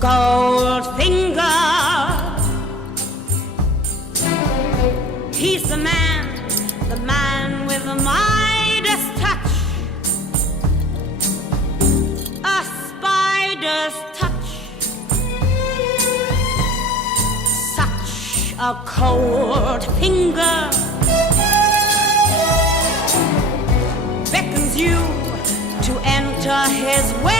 Goldfinger, he's the man with the Midas touch, a spider's touch, such a cold finger beckons you to enter his way.